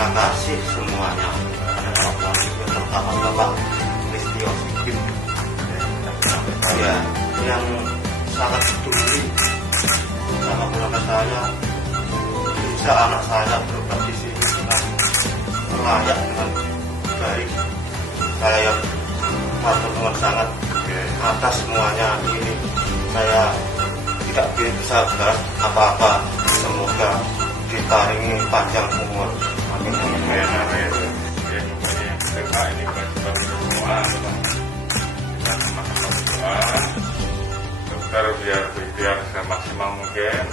terima kasih semuanya kepada Allah terutama Bapak Listio Sigit saya yang sangat peduli sama keluarga saya. Bisa anak saya berobat di sini dengan layak dengan baik. Saya matur nuwun sangat atas semuanya ini. Saya tidak bisa berharap apa-apa. Semoga diparingi panjang umur. Amin. Ya, pokoknya kita ini sebagai semua kita sama-sama berdoa dokter biar semaksimal mungkin